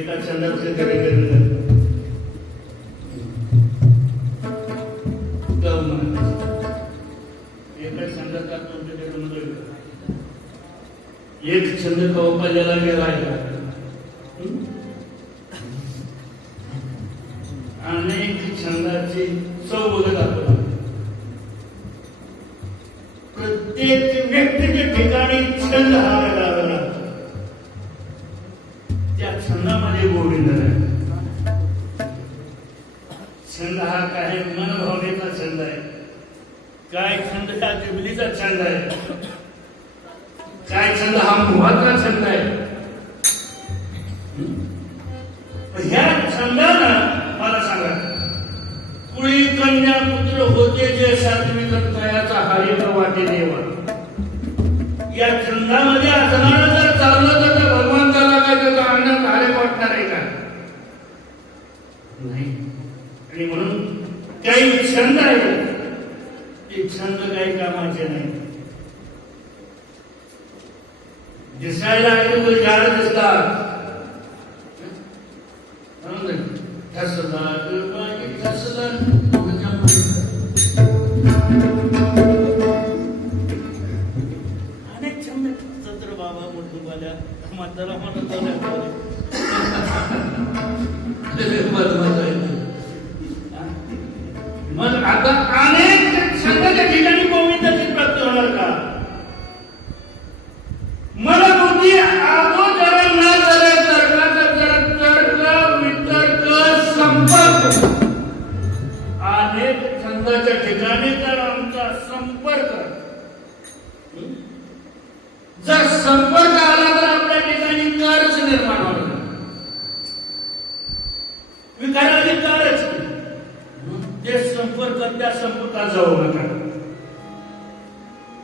एका छंदाचे तरी एका छंदाचा एक छंद कवपाल्याला गेला अनेक छंदाची चव बघत आपण प्रत्येक व्यक्तीच्या ठिकाणी छंद हा लागला त्या छंदामध्ये गोडी आहे. छंद हा काय मनभावनेचा छंद आहे, काय छंद हा जिबलीचा छंद आहे, काय छंद हा मोहाचा छंद आहे. ह्या छंदानं मला सांगा कुळी कन्या पुत्र होते जे सात्विक तयाचा हरिक वाटे देवा. या छंदामध्ये असणारा जर चाललं तर भगवंताला काय त्याचा आनंद हरे वाटणार आहे का? नाही. आणि म्हणून काही छंद आहे ते छंद काही कामाचे नाही. दिसायला आहे तो झाड दिसतात अनेक छंद सत्र बाबा मोठूबाल्या म्हातारा म्हणत मग आता अनेक छंदाच्या ठिकाणी गोविंदाची प्राप्ती होणार का? मला बुद्धी अगोदर न जरा तर्क वितर्क संपर्क अनेक छंदाच्या ठिकाणी तर आमचा संपर्क जर संपर्क आला तर आपल्या ठिकाणी कारच निर्माण होणार. विकाराने कारच जे संपर्क त्या संपर्कात जाऊ नका.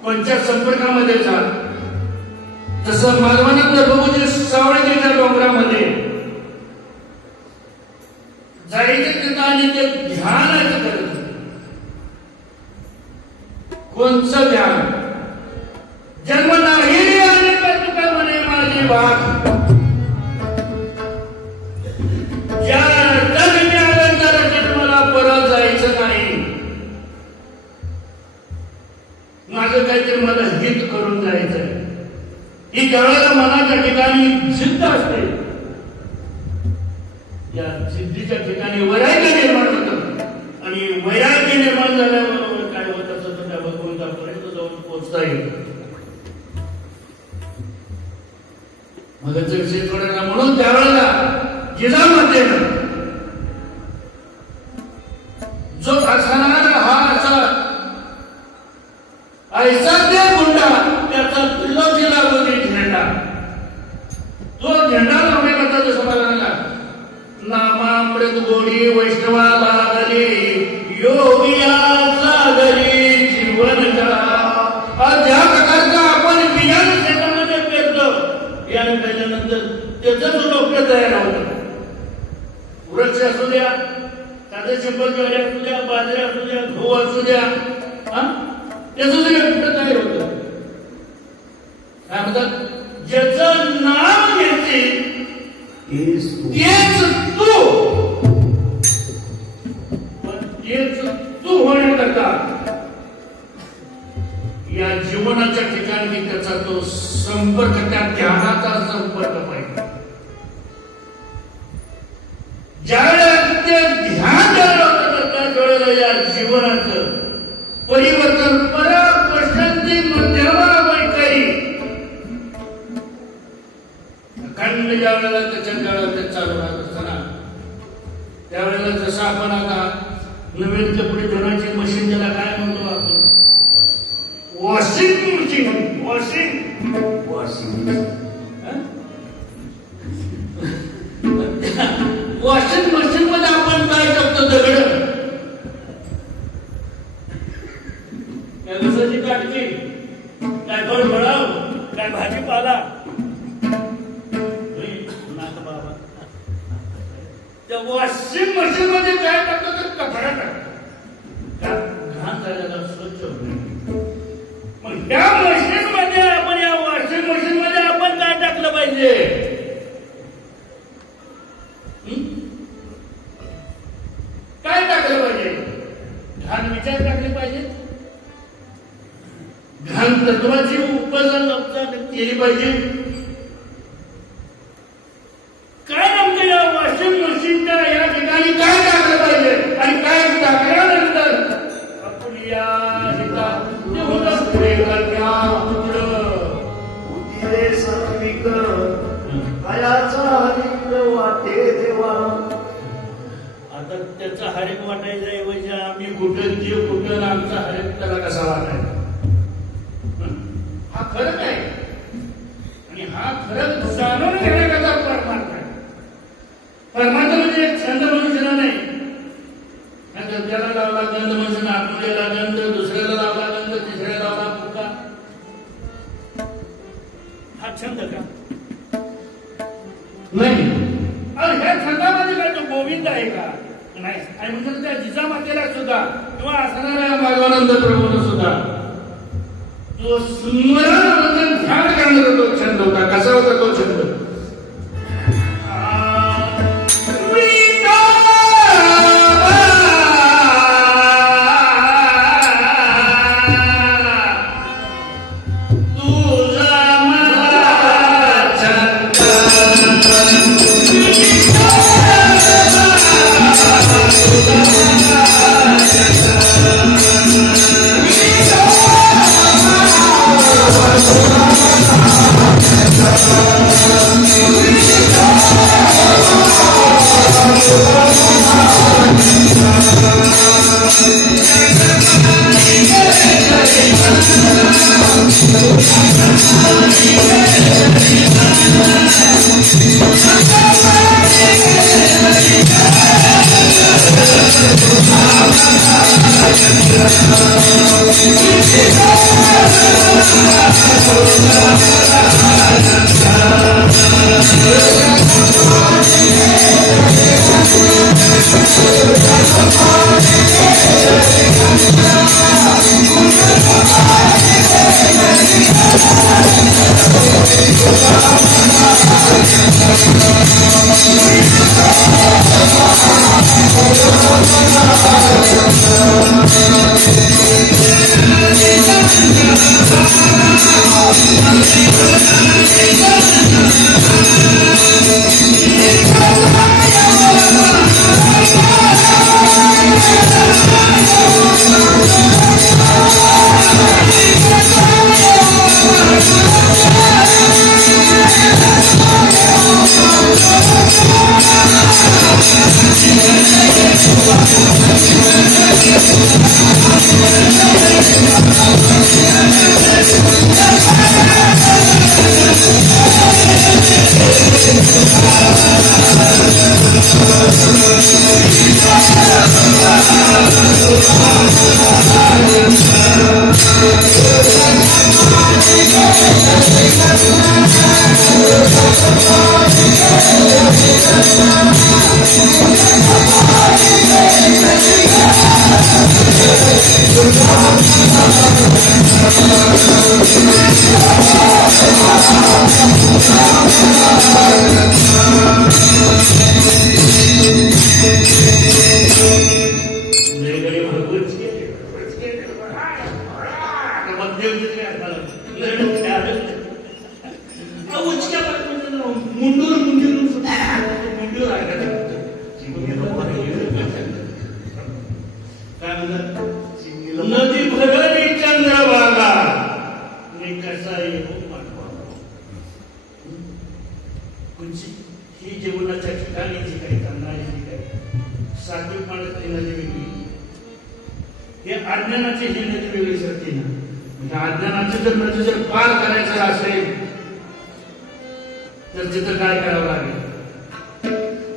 कोणत्या संपर्कामध्ये जा. जसं मालवणीतलं बघू सावळगीच्या डोंगरामध्ये जायचं तिथं आणि ते ध्यानाचं करत. कोणचं ध्यान? जन्म नाही रे अनेक तुका म्हणे माझी वाघ. ज्या जन्मी आलं त्या जन्माला परत जायचं नाही. माझं काहीतरी मला हित करून जायचं. ही त्यावेळेला मनाच्या ठिकाणी जिद्द असते. या जिद्दीच्या ठिकाणी वैराग्य निर्माण होतं आणि वैराग्य निर्माण झाल्याबरोबर काय होत असतं त्या भगवंतापर्यंत जाऊन पोहोचता येईल. मगच विषय थोडा म्हणून त्यावेळेला जिजामध्ये जो असणारा हा असा ऐसा ते गुंडा त्याचा त्रिलोकी लागू दे झेंडा. तो झेंडा लावण्याकरता जसं मला नामामृत गोडी वैष्णवा लागली योगिया सागरी जीवन करा. ज्या प्रकारचा आपण बियाण शेतामध्ये पेरतो बियाण पेरल्यानंतर त्याचं डोकं तयार होतं. वृक्ष असू द्या, कांदे चिंबल ज्वारी असू द्या, बाजरी असू द्या, गहू असू द्या, त्याचं डोकं तयार होतं. काय म्हणतात? ज्याचं नाव घेते तेच तू होण्याकरता या जीवनाच्या ठिकाणी त्याचा तो संपर्क, त्या ध्यानाचा संपर्क पाहिजे. ज्यावेळेला ते ध्यान द्यायला होतं त्याच वेळेला या जीवनाचं परिवर्तन परत प्रशांती मध्यमा वैखरी अखंड ज्या वेळेला त्याच्या काळात ते चालू राहत असताना त्यावेळेला जसं आपण आता नवीन कपडे धुण्याची मशीन ज्याला काय म्हणतो आपण washing machine washing washing machine मध्ये आपण काय टाकतो दगड काय कशाची काटकी काय फळफळाव काय भाजीपाला त्या वॉशिंग मशीन मध्ये काय टाकतो तर कपडा टाकतो घाण झालेला स्वच्छ मग त्या मशीन मध्ये आपण या वॉशिंग मशीन मध्ये आपण काय टाकलं पाहिजे काय टाकलं पाहिजे घाण विचार टाकले पाहिजे घाण तत्वाची उपजन केली पाहिजे काय नेमकं या वॉशिंग मशीनच्या या ठिकाणी काय टाकलं पाहिजे आणि काय टाकल्यानंतर आपण या पुढे करण्या उदिरे सात्विक कायाचा हरिक वाटे देवा. आता त्याचा हरेक वाटायचा ऐवजी आम्ही कुठं जीव कुठं आमचा हरेक त्याला कसा वाटायचा हा फरक आहे आणि हा फरक जाणून घेण्याकरता परमार्थ आहे. परमार्थ म्हणजे एक छंद मनुष्याला नाही त्याला लावला गंध मनुष्याला आपल्याला गंध दुसऱ्याला लावला गंध तिसऱ्याला लावला फुका हा छंद का नाही आणि ह्या छंदामध्ये काय तो गोविंद आहे का नाही आणि म्हणून त्या जिजामातेला सुद्धा किंवा असणाऱ्या माधवानंद प्रभूला सुद्धा तो स्मरण म्हणजे ध्यान करणारा तो छंद होता कसा होता तो छंद नदी भरली चंद्रभागा मी कसा येऊ ही जीवनाच्या ठिकाणी जी काही करणारी जी काही सात्विक माणसाची नदी वेगळी हे अज्ञानाची ही नदी वेगळी सरते ना म्हणजे अज्ञानाचे जर नदी जर पार करायचं असेल तर तिथं काय करावं लागेल?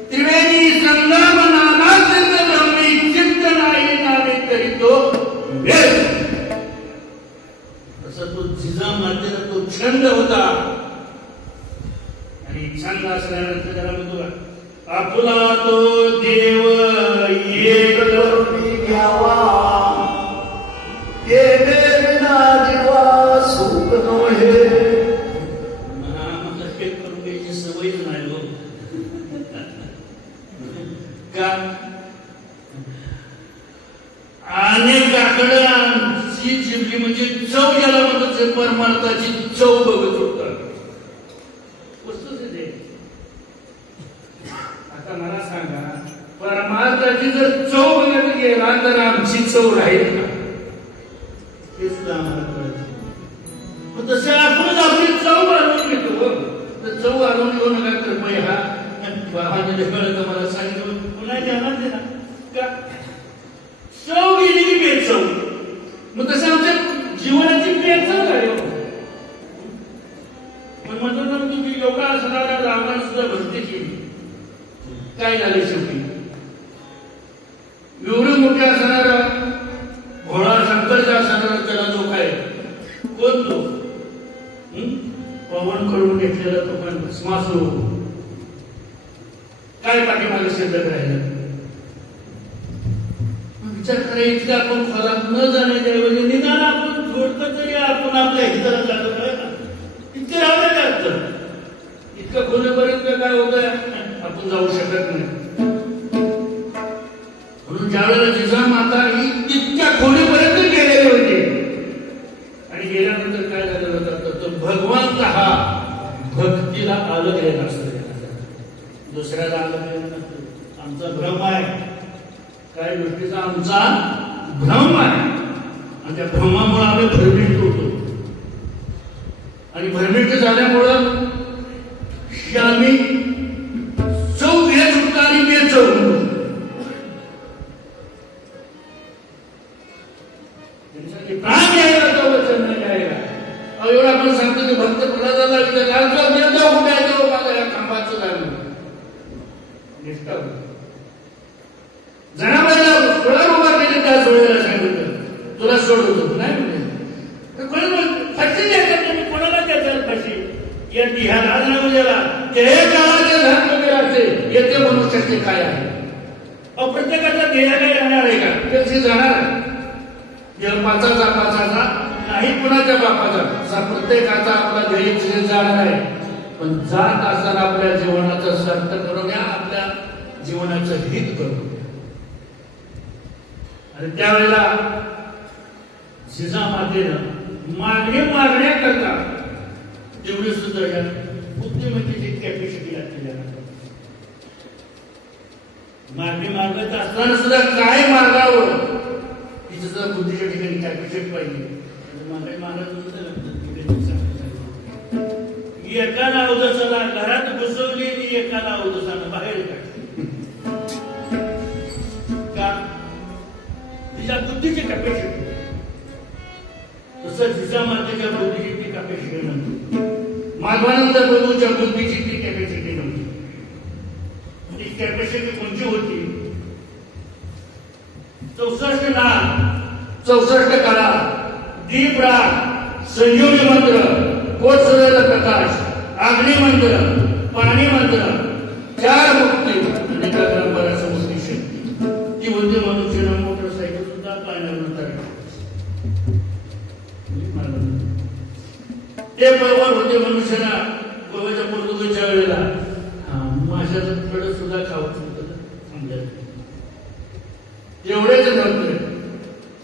त्रिवेणी संगम नानासिद्ध ब्रह्मी चित्त नाही नामे करीतो वेद. तसं तो जिजामातेला तो छंद होता आणि छंद असल्यानंतर त्याला म्हणतो आपुला तो देव एक करुणी घ्यावा देवे विना देवा सुख नोहे. करून घ्यायची सवय नाही हो का? अनेकाकडे जिंकली म्हणजे चव ज्याला म्हणतात परमार्थाची चव बघत होतात. वस्तुस्थिती आता मला सांगा, परमार्थाची जर चव बघत गेला तर आमची चव राहील का? हे सुद्धा आम्हाला कळत. तसे आपणच आपली चव आणून घेतो. तर चव आणून घेऊ नका कृपया. हा बाबाने कळत मला सांगितलं पुन्हा ध्यानात दे ना का चव गेली की बेचव. मग तसं आमच्या जीवनाची बेचव झाली. पण म्हणतो ना तुम्ही योगा असणारा रावणाने सुद्धा भक्ती केली. काय झाले शेवटी? एवढं मोठे असणारा भोळा शंकरचा असणारा त्याला जो काय कोण तो पवन करून घेतलेला तो पण भस्मासुर काय पाठीमागे शिल्लक राहिलं? विचार करा, इतकं आपण खोलात न जाण्याच्याऐवजी निदान आपण थोडकं तरी आपण आपल्या हिताला जातो ना. इतकं राहिलं काय असतं? इतकं खोलीपर्यंत काय होतंय आपण जाऊ शकत नाही. म्हणून ज्यावेळेला जिजामाता ही इतक्या खोलीपर्यंत गेलेले होते आणि गेल्यानंतर काय झालं होतं तर भगवंत हा भक्तीला आलं गेला असतं. दुसऱ्याला आलं गेलं नसतं. आमचा भ्रम आहे, काय गोष्टीचा आमचा भ्रम आहे आणि त्या भ्रमामुळे आम्ही भ्रमित होतो आणि भ्रमित झाल्यामुळं आम्ही चव घेत होतो आणि बेचव होतो. प्राण जाएगा तो वचन नहीं जाएगा. एवढा आपण सांगतो की भक्त प्रल्हादाला विचारला देवदेव कुठे आहे? तो माझा या खांबाचं झालं निष्ठा जनाबाईला सोळा उभा केले. त्या सोळ्याला सांगितलं तुला सोडवतो नाही म्हणजे फाशी द्यायचा तुम्ही कोणाला द्यायचा फाशी? या ह्या राजनाम उद्याला ते काळाचे धान वगैरे असते येते मनुष्याचे काय आहे? प्रत्येकाचा ध्येय काय राहणार आहे का? ते जाणार आहे. पाचाचा पाचाचा नाही कुणाच्या बापाचा. प्रत्येकाचा आपला ध्येय जाणार आहे. पण जात असताना आपल्या जीवनाचा सर्थ करून घ्या, आपल्या जीवनाचं हित करून घ्या. आणि त्यावेळेला जिजामातेनं मागण्या करता तेवढी सुद्धा या बुद्धिमत्तेची कॅपॅसिटी लागते. मागणी मागत असताना सुद्धा काय मागावं ही सुद्धा बुद्धीच्या ठिकाणी कॅपॅसिटी पाहिजे. एकाला अवदसाला घरात घुसवली आणि एकाला अवदसाला बाहेर काढली का? तिच्या बुद्धीची कॅपॅसिटी. तसं जिजामातेच्या बुद्धीची ती कॅपॅसिटी नव्हती. माधवानंद प्रभूच्या बुद्धीची ती कॅपॅसिटी नव्हती. ती कॅपॅसिटी कोणती होती? 64 नाम 64 कला दीपराग संयोगी मंत्र कोट प्रकाश अग्नि मंत्र पाणी मंत्र 4 मुक्ती आणि बऱ्याच मुक्ती शक्ती. ती होती मनुष्यानं मोटरसायकल सुद्धा पाण्यावर ते बरोबर होते. मनुष्याला गोव्याच्या पोर्तुगीजच्या वेळेला माशाचं थोडं सुद्धा खाऊ थांबलं. एवढेच नव्हतं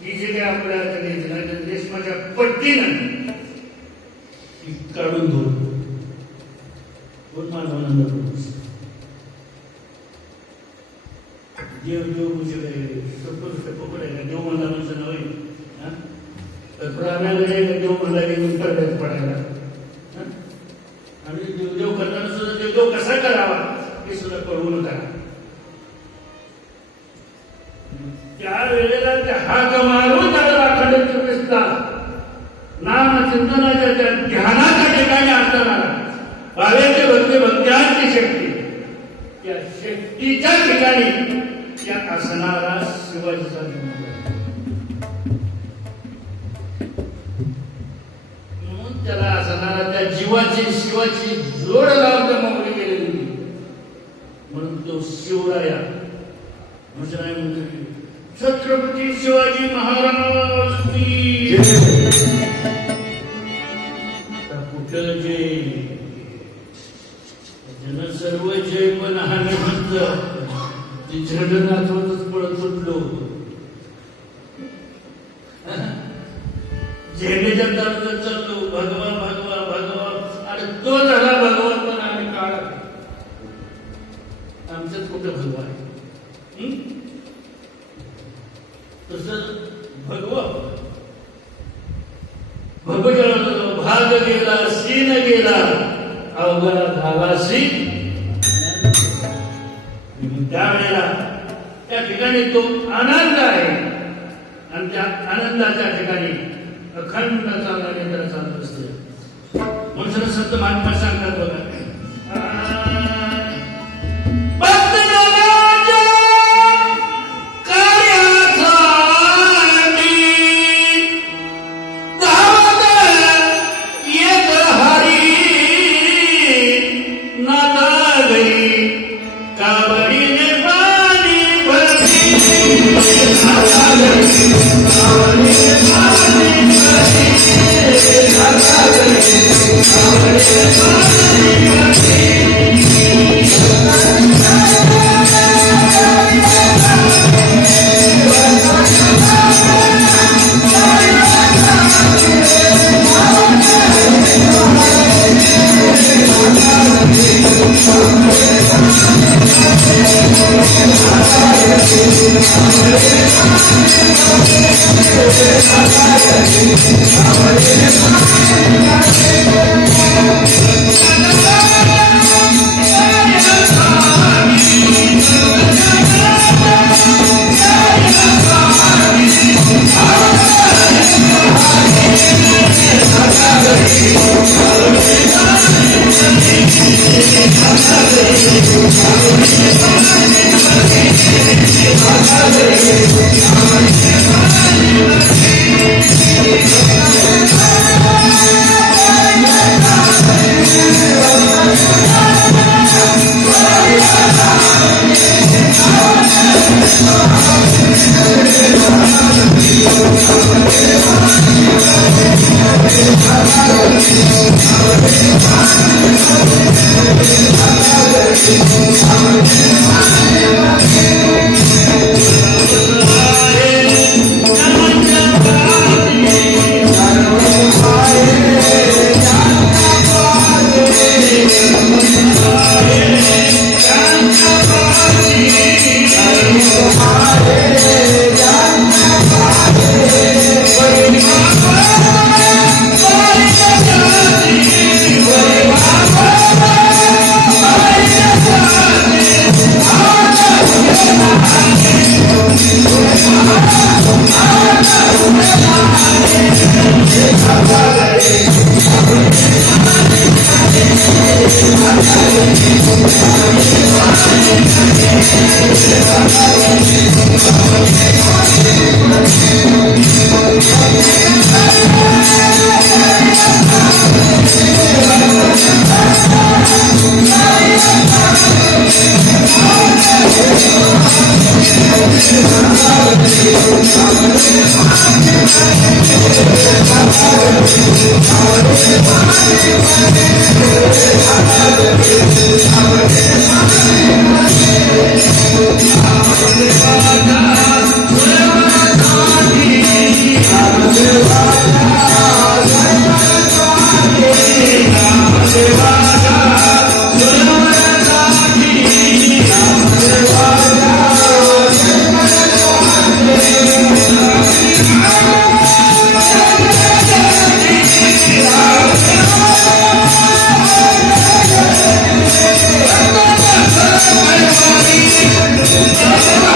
की जे काही आपल्या रेशमाच्या पट्टीनं काढून धुवून मानवानंद देव देव म्हणजे पकडायला देव म्हणला म्हणजे नव्हे. प्राण्याला देव म्हणला की पडल्यात पडायला आणि देवदेव करताना सुद्धा देवदेव कसा करावा हे सुद्धा कळवू नका. त्या वेळेला ते हाक मारून त्याला अखंड चिंतनाच्या त्या ध्यानाच्या ठिकाणी असताना बाळाच्या भक्त्यांची शक्ती, त्या शक्तीच्या ठिकाणी त्या असणारा शिवाजीचा जन्म झाला. म्हणून त्याला असणारा त्या जीवाची शिवाची जोड लावता मागली गेलेली म्हणून तो शिवराया म्हणजे छत्रपती शिवाजी महाराज की कुठं जे जन सर्व जय पण हा म्हणत ते झडनाथवरच पळत सुटलो झेंडेच्या दारात चाललो भगवा भगवा भगवा आणि तो झाला भगवान पण आम्ही काळा आमच्यात कुठं भगवा आहे तसंच भगवा भगवजनाचा भाग गेला सीन गेला अवघा धावासी त्यावेळेला त्या ठिकाणी तो आनंद आहे आणि त्या आनंदाच्या ठिकाणी अखंड चालला नेत्र चालत असते म्हणून संत महात्मा सांगतात बघा Thank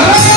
you.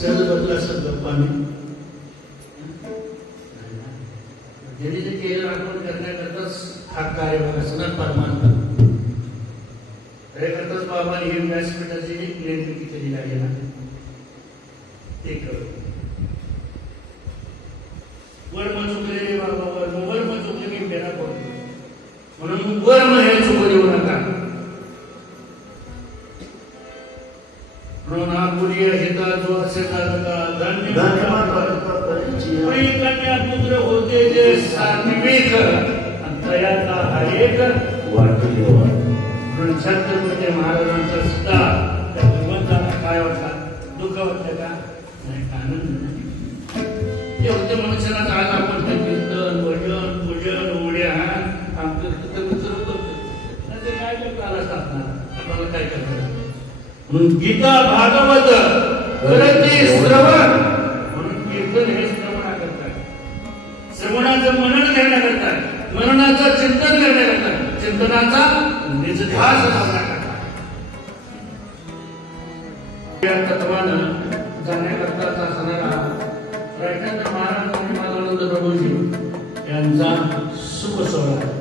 सहज बदला असं गप्पाने ज्यांनी ते केलं आठवण करण्याकरताच हा कार्यभाग असणार परमानंद त्याकरताच बाबांनी ही व्यासपीठाची निर्मिती केलेली आहे ना ते करू वर्म चुकले बाबा वर्म चुकले की बेरा पडतो म्हणून वर्म हे चुकू देऊ नका म्हणून आपुली हिता जो असे झाला धन्य कन्या पुत्र होते जे सात्विक अंतयाचा हरेक वाटले म्हणून छत्रपती महाराजांचा सुद्धा त्या भगवंताला काय वाटला दुःख वाटलं का नाही आनंद नाही ते होते मनुष्याला आज आपण ते कीर्तन भजन पूजन उड्या आमचं विचार करतो ते काय करतो आला असतात आपल्याला काय करतात म्हणून गीता भागवत करते श्रवण म्हणून कीर्तन हे श्रवणा करतात श्रवणाचं मनन करण्याकरता मननाचं चिंतन करण्याकरता चिंतनाचा निजध्यास साजरा करतात या तत्वानं जाण्याकरता असणारा रायचंद्र महाराज आणि माधवानंद प्रभूजी यांचा शुभ सोहळा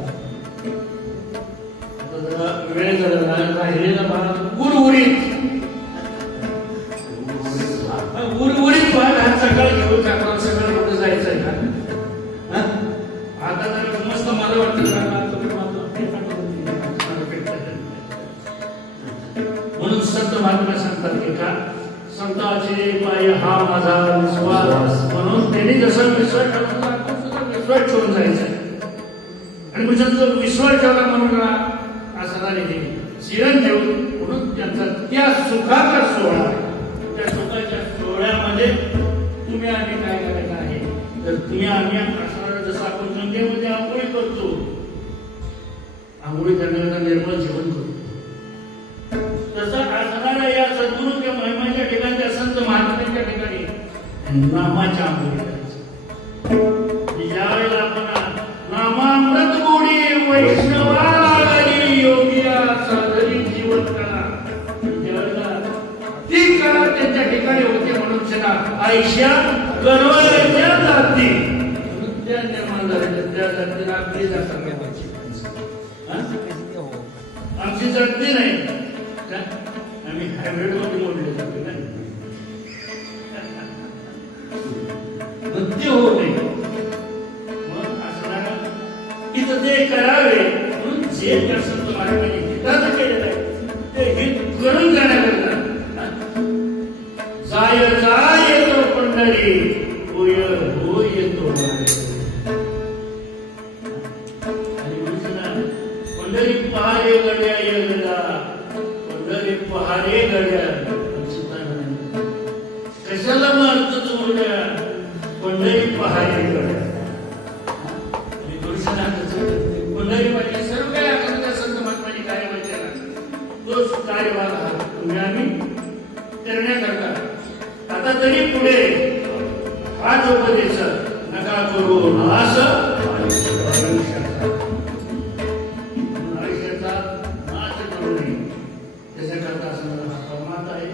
वेळ झाला राहिलेला महाराज उर्वरित भाग हा सकाळ घेऊन टाकला सकाळ कुठे जायचंय का आता तर मस्त मला वाटतं म्हणून संत महात्मा सांगतात की का संताचे पाय हा माझा विश्वास म्हणून त्यांनी जसा विश्वास ठेवला आपण सुद्धा विश्वास ठेवून जायचा आणि म्हणजे विश्वास ठेवला म्हणून असणारे चिरंजीव म्हणून त्यांचा त्या सुखाचा सोहळा त्या सुखाच्या सोहळ्यामध्ये तुम्ही आम्ही काय करायचं आहे तर तुम्ही आम्ही असणारा जसं आपण गंगेमध्ये आंघोळी करतो आंघोळी करण्याकरता निर्मळ जेवण करतो तसं असणाऱ्या या सद्गुरू किंवा महिमाच्या ठिकाणी त्या संत महात्म्यांच्या ठिकाणी नामाच्या आंघोळी करायचं ज्यावेळेला आपण नामामृत गोडी वैष्णवाला योगिया साधरी जीवन कला ती कला त्यांच्या ठिकाणी होते म्हणून त्यांना आयुष्या करवल्या जाती त्या निर्माण झाल्या त्या जातीला आपली जात आमची जाती नाही आम्ही हायब्रिड मध्ये मोडले जातो ना नृत्य होऊ नये मग असणारा इथं ते करावे म्हणून जे त्या संत महाराजांनी हिताचं केलेलं आहे ते हित करून जाण्याकरता जाय जाय तो पंढरी होय होय तो आणि पंढरी पहारे गड्या येगदा पंढरी पहारे गड्या कशाला मारतो तू उड्या पंढरी पहारे गड्या आणि गुरुशनाथाचं पंढरी पाहिजे सर्व काय आपण त्या संत महात्माने कार्य केला तोच कार्यभाग हा तुम्ही आम्ही करण्याकरता आता तरी पुढे हाच उपदेश नका करू नाश आयुष्याचा नाश करू नये. त्याच्याकरता असं प्रमाणात आहे.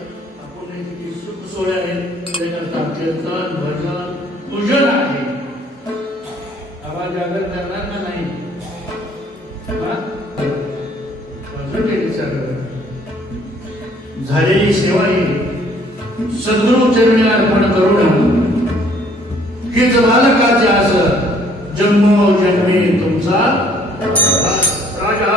आपण किती सुख सोहळे आहेत त्याकरता कीर्तन भजन पूजन आहे. आवाज जागर करणार का नाही? झालेली सेवा ही सद्गुरु चरणी अर्पण करून हेच बालकाचे असं जन्मोजन्मी तुमचा राजा